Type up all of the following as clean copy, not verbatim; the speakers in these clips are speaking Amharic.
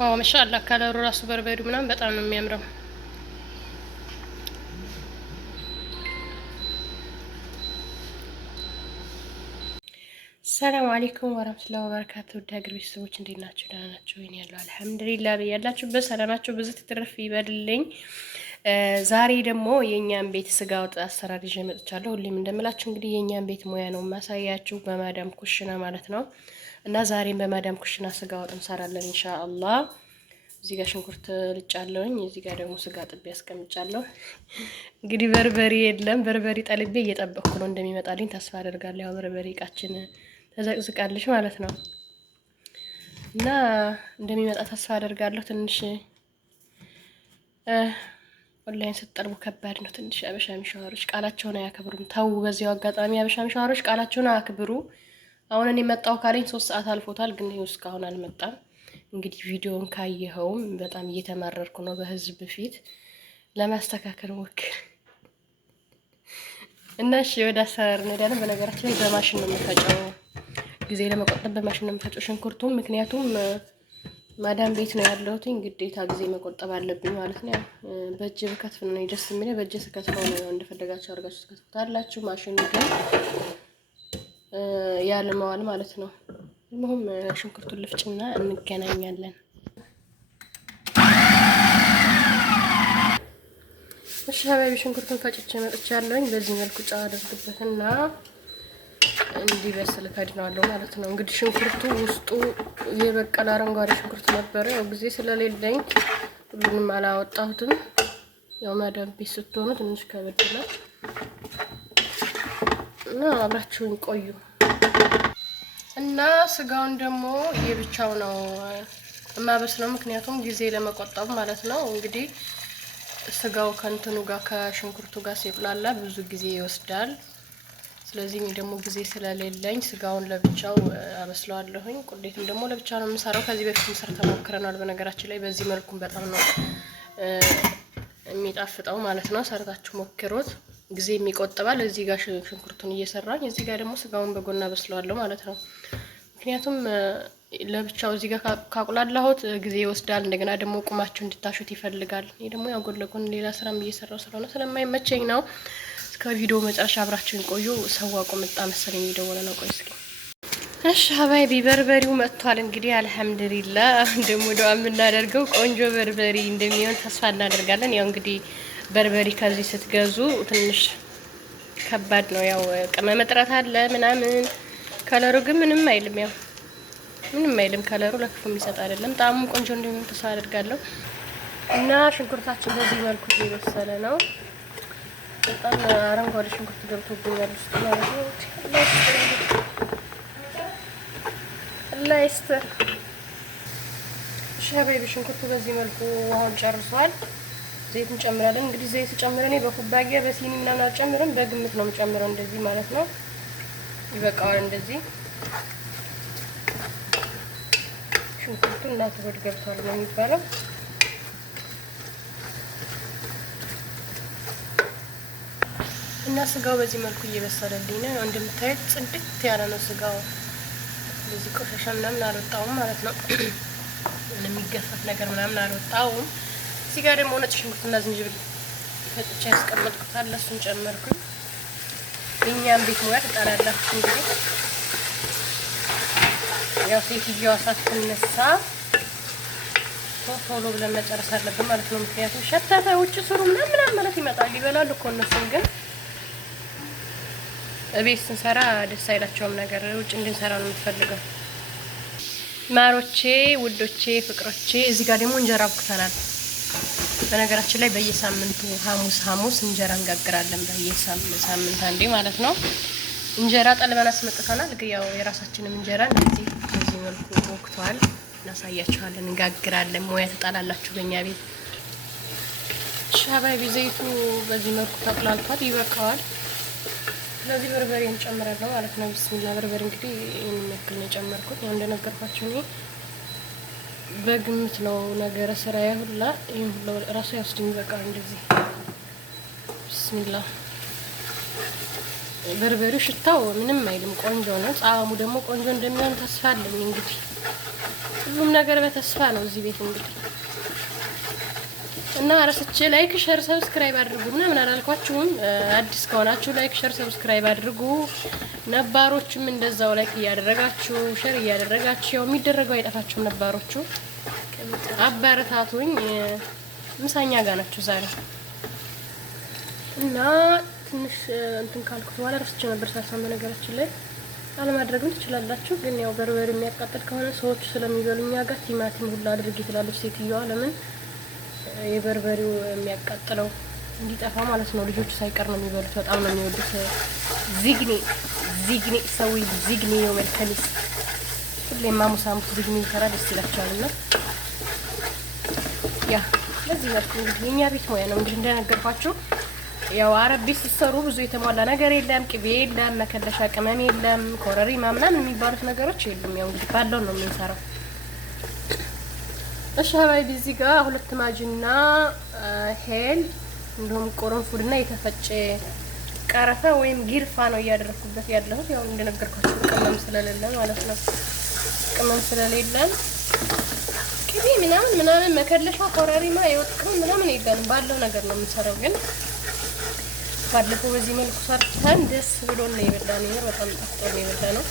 ዋው ማሻአላህ ከለሩ ራሱ በርበሬው ምናምን በጣም ነው የሚያምረው። ሰላም አለይኩም ወራህመቱላሂ ወበረካቱ። ዳግር ቤተሰቦች እንዴት ናችሁ? ደህና ናችሁ? ወይኔ ያለው አልሐምዱሊላህ። ያላችሁበት ሰላማችሁ ብዙ ትትረፍ ይበልልኝ። ዛሬ ደግሞ የኛን ቤት ስጋ ወጥ አሰራር ይዤ መጥቻለሁ። ሁሌም እንደምላችሁ እንግዲህ የኛን ቤት ሙያ ነው ማሳያችሁ በማዳም ኩሽና ማለት ነው። እና ዛሬም በማዳም ኩሽና ስጋ ወጥ እንሰራለን ኢንሻአላህ። እዚህ ጋር ሽንኩርት ልጫለሁኝ፣ እዚህ ጋር ደግሞ ስጋ ጥቤ አስቀምጫለሁ። እንግዲህ በርበሬ የለም፣ በርበሬ ጠልቤ እየጠበቅኩ ነው እንደሚመጣልኝ ተስፋ አደርጋለሁ። ያው በርበሬ እቃችን ተዘቅዝቃለች ማለት ነው እና እንደሚመጣ ተስፋ አደርጋለሁ። ትንሽ ኦንላይን ስትጠርቡ ከባድ ነው ትንሽ። አበሻ ሚሻወሮች ቃላቸውን አያከብሩም። ተው፣ በዚያው አጋጣሚ አበሻ ሚሻወሮች ቃላቸውን አያክብሩ። አሁን እኔ መጣሁ ካለኝ 3 ሰዓት አልፎታል፣ ግን ይኸው እስካሁን አልመጣም። እንግዲህ ቪዲዮውን ካየኸውም በጣም እየተማረርኩ ነው። በህዝብ ፊት ለማስተካከል ሞክር እና እሺ፣ ወደ አሰራር እንሄዳለን። በነገራችን ላይ በማሽን ነው የምፈጨው፣ ጊዜ ለመቆጠብ በማሽን ነው የምፈጨው ሽንኩርቱም። ምክንያቱም ማዳም ቤት ነው ያለሁት፣ ግዴታ ጊዜ መቆጠብ አለብኝ ማለት ነው። በእጅ ብከትፍ ነው ደስ የሚለው። በእጅ ስከትፈው ነው እንደፈለጋችሁ አድርጋችሁ ትከትፉታላችሁ። ማሽኑ ግን ያልመዋል ማለት ነው። ምንም ሽንኩርቱን ልፍጭና እንገናኛለን። እሺ ሀባቢ ሽንኩርቱን ፈጭቼ መጥቻለሁኝ። በዚህ መልኩ ጫው አደርግበትና እንዲበስል ከድነዋለሁ ማለት ነው። እንግዲህ ሽንኩርቱ ውስጡ የበቀለ አረንጓዴ ሽንኩርት ነበረ። ያው ጊዜ ስለሌለኝ ሁሉንም አላወጣሁትም። ያው ማዳም ቤት ስትሆኑ ትንሽ ከበድ ይላል እና አብራችሁን ቆዩ። እና ስጋውን ደግሞ የብቻው ነው የማበስለው፣ ምክንያቱም ጊዜ ለመቆጠብ ማለት ነው። እንግዲህ ስጋው ከእንትኑ ጋር ከሽንኩርቱ ጋር ሲቁላላ ብዙ ጊዜ ይወስዳል። ስለዚህ እኔ ደግሞ ጊዜ ስለሌለኝ ስጋውን ለብቻው አበስለዋለሁኝ። ቁሌትም ደግሞ ለብቻ ነው የምሰራው። ከዚህ በፊትም ሰርተን ሞክረናል። በነገራችን ላይ በዚህ መልኩም በጣም ነው የሚጣፍጠው ማለት ነው። ሰርታችሁ ሞክሩት፣ ጊዜ የሚቆጥባል። እዚህ ጋር ሽንኩርቱን እየሰራኝ እዚህ ጋር ደግሞ ስጋውን በጎን አበስለዋለሁ ማለት ነው። ምክንያቱም ለብቻው እዚህ ጋር ካቁላላሁት ጊዜ ይወስዳል። እንደገና ደግሞ ቁማችሁ እንድታሹት ይፈልጋል። እኔ ደግሞ ያው ጎን ለጎን ሌላ ስራም እየሰራው ስለሆነ ስለማይመቸኝ ነው። ከቪዲዮ መጨረሻ አብራችሁን ቆዩ። ሰዋቁ መጣ መሰለኝ እየደወለ ነው። ቆይ እስኪ። እሺ ሀባይቢ በርበሬው መጥቷል። እንግዲህ አልሐምዱሊላህ ደግሞ ዱአ የምናደርገው ቆንጆ በርበሬ እንደሚሆን ተስፋ እናደርጋለን። ያው እንግዲህ በርበሬ ከዚህ ስትገዙ ትንሽ ከባድ ነው። ያው ቅመም እጥረት አለ ምናምን። ከለሩ ግን ምንም አይልም። ያው ምንም አይልም። ከለሩ ለክፉ የሚሰጥ አይደለም። ጣዕሙም ቆንጆ እንደሚሆን ተስፋ አደርጋለሁ። እና ሽንኩርታችን በዚህ መልኩ እየበሰለ ነው። በጣም አረንጓዴ ሽንኩርት ገብቶብኛል ውስጥ ማለት ነው። ላይስተር ሻባይ ሽንኩርቱ በዚህ መልኩ ውሃውን ጨርሷል። ዘይት እንጨምራለን። እንግዲህ ዘይት ጨምረን በኩባያ በሲኒ ምናምን አልጨምርም፣ በግምት ነው የምጨምረው። እንደዚህ ማለት ነው ይበቃዋል። እንደዚህ ሽንኩርቱ እናት ወድ ገብቷል ነው የሚባለው። እና ስጋው በዚህ መልኩ እየበሰለልኝ ነው። እንደምታዩት ጽድት ያለ ነው ስጋው። እንደዚህ ቆሻሻ ምናምን አልወጣውም ማለት ነው። ምንም የሚገፈፍ ነገር ምናምን አልወጣውም። እዚህ ጋር ደግሞ ነጭ ሽንኩርትና ዝንጅብል ፈጭቼ ያስቀመጥኩት አለ፣ እሱን ጨመርኩኝ። የኛን ቤት ሙያ ትጠላላችሁ እንግዲህ። ያው ሴትዮዋ ሳትነሳ ቶሎ ብለን መጨረስ አለብን ማለት ነው። ምክንያቱም ሸተተ ውጭ ስሩ ምናምን ማለት ይመጣል፣ ይበላሉ እኮ እነሱም። ግን እቤት ስንሰራ ደስ አይላቸውም ነገር፣ ውጭ እንድንሰራ ነው የምትፈልገው። ማሮቼ፣ ውዶቼ፣ ፍቅሮቼ እዚህ ጋር ደግሞ እንጀራ አብኩተናል። በነገራችን ላይ በየሳምንቱ ሐሙስ እንጀራ እንጋግራለን። በየሳምንት አንዴ ማለት ነው። እንጀራ ጠልበን አስመጥተናል። ግን ያው የራሳችንም እንጀራ እንደዚህ በዚህ መልኩ ወቅቷል። እናሳያችኋለን። እንጋግራለን። ሙያ ትጣላላችሁ በእኛ ቤት። ሻባይ ዘይቱ በዚህ መልኩ ተቆላልቷል፣ ይበቃዋል። ስለዚህ በርበሬ እንጨምራለን ማለት ነው። ቢስሚላ በርበሬ እንግዲህ ይሄን ያክል ነው የጨመርኩት። ያው እንደነገርኳችሁ እኔ በግምት ነው ነገረ ስራዬ ሁላ። ይሄን ሁሉ ራሱ ያስደኝ በቃ እንደዚህ ቢስሚላ በርበሬው ሽታው ምንም አይልም፣ ቆንጆ ነው። ጣዕሙ ደግሞ ቆንጆ እንደሚሆን ተስፋ አለኝ። እንግዲህ ሁሉም ነገር በተስፋ ነው እዚህ ቤት እንግዲህ እና ረስቼ ላይክ ሸር ሰብስክራይብ አድርጉ ምናምን አላልኳችሁም። አዲስ ከሆናችሁ ላይክ ሸር ሰብስክራይብ አድርጉ። ነባሮችም እንደዛው ላይክ እያደረጋችሁ ሸር እያደረጋችሁ ያው የሚደረገው አይጠፋችሁም። ነባሮቹ አበረታቱኝ። ምሳኛ ጋር ናችሁ ዛሬ እና ትንሽ እንትን ካልኩት በኋላ ረስቼ ነበር ሳሳም። በነገራችን ላይ አለማድረግም ትችላላችሁ፣ ግን ያው በርበሬ የሚያቃጥል ከሆነ ሰዎቹ ስለሚበሉ እኛ ጋር ቲማቲም ሁላ አድርጌ ትላለች ሴትዮዋ። ለምን የበርበሬው የሚያቃጥለው እንዲጠፋ ማለት ነው። ልጆቹ ሳይቀር ነው የሚበሉት፣ በጣም ነው የሚወዱት። ዚግኒ ሰው ዚግኒ ነው መልከኒስ ሁሌ ማሙሳሙት ዚግኒ ይሰራ ደስ ይላቸዋልና ያ ለዚህ መልኩ እንግዲህ የኛ ቤት ሙያ ነው እንግዲህ እንደነገርኳችሁ። ያው አረብ ቤት ሲሰሩ ብዙ የተሟላ ነገር የለም፣ ቅቤ የለም፣ መከለሻ ቅመም የለም፣ ኮረሪማ ምናምን የሚባሉት ነገሮች የሉም። ያው እንግዲህ ባለው ነው የምንሰራው። እሺ ሀባይ እዚህ ጋር 2 ማጂና ሄል እንዲሁም ቁርንፉድና የተፈጨ ቀረፋ ወይም ጊርፋ ነው እያደረኩበት ያለሁት። ያው እንደነገርኳችሁ ቅመም ስለሌለ ማለት ነው። ቅመም ስለሌለ ቅቤ ምናምን መከለሻ ኮረሪማ የወጥቅም ምናምን የለንም። ባለው ነገር ነው የምንሰራው። ግን ባለፈው በዚህ መልኩ ሰርተን ደስ ብሎን ነው የበላነው። በጣም ጣፍጦ ነው የበላነው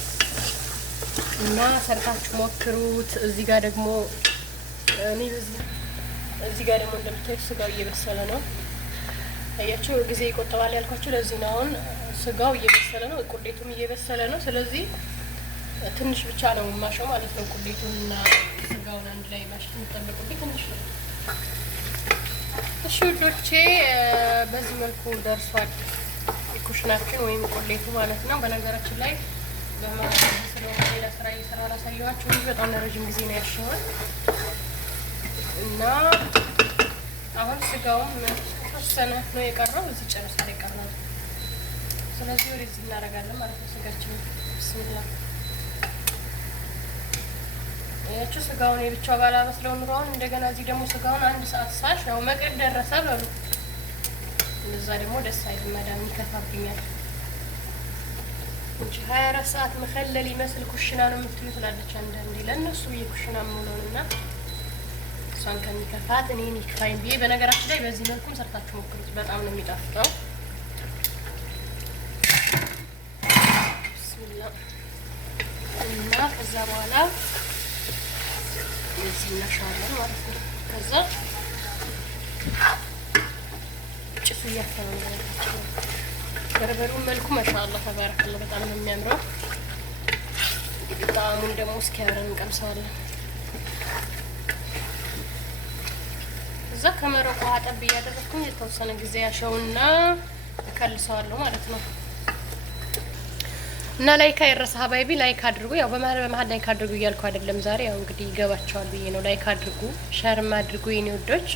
እና ሰርታችሁ ሞክሩት። እዚህ ጋር ደግሞ እዚህ ጋር ደግሞ እንደምታዩት ስጋው እየበሰለ ነው። አያችሁ ጊዜ ይቆጠባል ያልኳችሁ ለዚህ ነው። አሁን ስጋው እየበሰለ ነው፣ ቁሌቱም እየበሰለ ነው። ስለዚህ ትንሽ ብቻ ነው ማሻው ማለት ነው። ቁሌቱንና ስጋውን አንድ ላይ ማሽት የሚጠበቅብኝ ትንሽ ነው። እሺ ውዶቼ በዚህ መልኩ ደርሷል ኩሽናችን ወይም ቁሌቱ ማለት ነው። በነገራችን ላይ በማለት ስለሆነ ሌላ ስራ እየሰራ ላሳየኋችሁ እንጂ በጣም ለረጅም ጊዜ ነው ያሸዋል እና አሁን ስጋውም ተወሰነ ነው የቀረው። እዚህ ጨርሷል የቀረው። ስለዚህ ወደዚህ እናደርጋለን ማለት ነው ስጋችን። ብስሚላ ያቺው ስጋውን የብቻው ባላበስለው ኑሮ አሁን እንደገና እዚህ ደግሞ ስጋውን 1 ሰዓት ሳሽ ያው መቅረብ ደረሰ በሉ። እንደዛ ደግሞ ደስ አይልም፣ ማዳም ይከፋብኛል እንጂ 24 ሰዓት መከለል ይመስል ኩሽና ነው የምትሉት ትላለች አንዳንዴ። ለእነሱ የኩሽና ምንሆነውና እሷን ከሚከፋት እኔን ይክፋኝ ብዬ። በነገራችን ላይ በዚህ መልኩም ሰርታችሁ ሞክሩት፣ በጣም ነው የሚጣፍጠው። ብስሚላ እና ከዛ በኋላ እዚህ እናሻለን ማለት ነው። ከዛ ጭሱ እያፈነው ነው። በርበሬው መልኩ ማሻአላህ ተባረከላ በጣም ነው የሚያምረው። ጣዕሙን ደግሞ እስኪ አብረን እንቀምሰዋለን። እዛ ከመረቁ አጠብ እያደረኩኝ የተወሰነ ጊዜ ያሸውና እከልሰዋለሁ ማለት ነው። እና ላይክ አይረሳ ሀባይቢ፣ ላይክ አድርጉ። ያው በመሀል ላይክ አድርጉ እያልኩ አይደለም ዛሬ፣ ያው እንግዲህ ይገባቸዋል ብዬ ነው። ላይክ አድርጉ፣ ሸርም አድርጉ የኔ ውዶች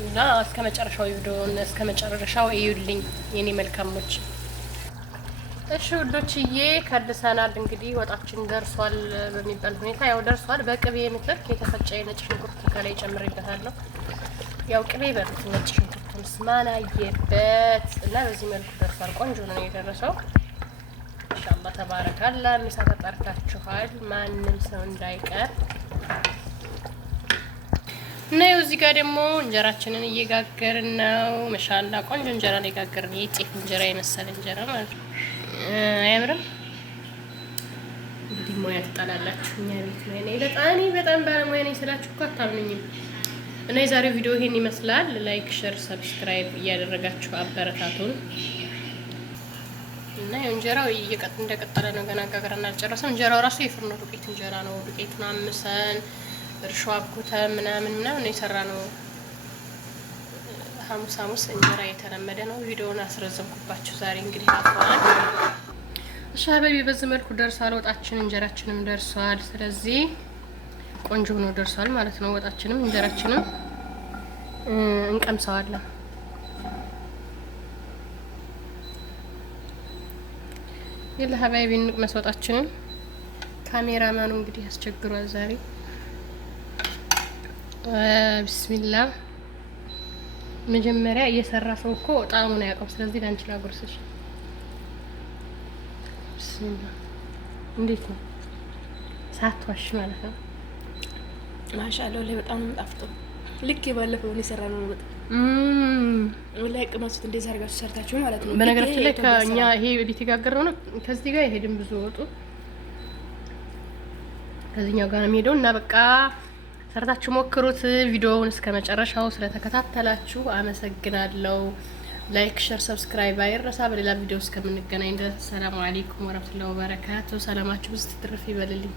እና እስከ መጨረሻው ቪዲዮውን እስከ መጨረሻው እዩልኝ የኔ መልካሞች። እሺ ውዶችዬ ከልሰናል እንግዲህ ወጣችን ደርሷል በሚባል ሁኔታ ያው ደርሷል። በቅቤ ምትክ የተፈጨ ነጭ ሽንኩርት ከላይ ጨምሬበታለሁ። ያው ቅቤ በሉት ነጭ ሽንኩርቱን ስማናየበት እና በዚህ መልኩ ደርሷል። ቆንጆ ነው የደረሰው። ኢንሻአላህ ተባረካላ። ምሳ ተጠርታችኋል፣ ማንም ሰው እንዳይቀር እና ያው እዚህ ጋር ደግሞ እንጀራችንን እየጋገርን ነው። ማሻአላህ ቆንጆ እንጀራ ነው የጋገርን። የጤፍ እንጀራ የመሰለ እንጀራ ማለት ነው። አያምርም? እንግዲህ ሙያ ትጣላላችሁ። እኛ ቤት ነው እኔ በጣም ባለሙያ ነኝ ስላችሁ እኮ አታምኑኝም። እና የዛሬው ቪዲዮ ይሄን ይመስላል። ላይክ ሼር ሰብስክራይብ እያደረጋችሁ አበረታቱን። እና ያው እንጀራው እንደቀጠለ ነው። ገና ጋግረን አልጨረስንም። እንጀራው ራሱ የፍርኖ ዱቄት እንጀራ ነው። ዱቄቱን አምሰን እርሾ አብኩተን ምናምን የሰራ ነው። ሐሙስ እንጀራ የተለመደ ነው። ቪዲዮውን አስረዘምኩባችሁ ዛሬ እንግዲህ አፋን እሺ ሀበቢ በዚህ መልኩ ደርሷል። ወጣችን እንጀራችንም ደርሷል። ስለዚህ ቆንጆ ነው ደርሷል ማለት ነው። ወጣችንም እንጀራችንም እንቀምሰዋለን። ይላ ሀበቢ እንቅመስ ወጣችንን። ካሜራማኑ እንግዲህ አስቸግሯል ዛሬ። ቢስሚላህ መጀመሪያ እየሰራ ሰው እኮ ጣዕሙን አያውቀውም። ስለዚህ ላንቺ ላጎርስሽ። እንዴት ነው ሳትዋሽ ማለት ነው? ማሻአላህ ላይ በጣም ነው የምጣፍጠው። ልክ ባለፈው የሰራ ነው ወጥ ወላሂ ቅመሱት። እንደዚህ አድርጋችሁ ሰርታችሁ ማለት ነው። በነገራችን ላይ ከኛ ይሄ ቤት የጋገረው ነው። ከዚህ ጋር አይሄድም ብዙ ወጡ ከዚህኛው ጋር ነው የሚሄደው። እና በቃ ሰርታችሁ ሞክሩት። ቪዲዮውን እስከ መጨረሻው ስለተከታተላችሁ አመሰግናለሁ። ላይክ፣ ሼር፣ ሰብስክራይብ አይረሳ። በሌላ ቪዲዮ እስከምንገናኝ ድረስ ሰላም አለይኩም ወራህመቱላሂ ወበረካቱ። ሰላማችሁ ብዙ ትርፍ ይበልልኝ።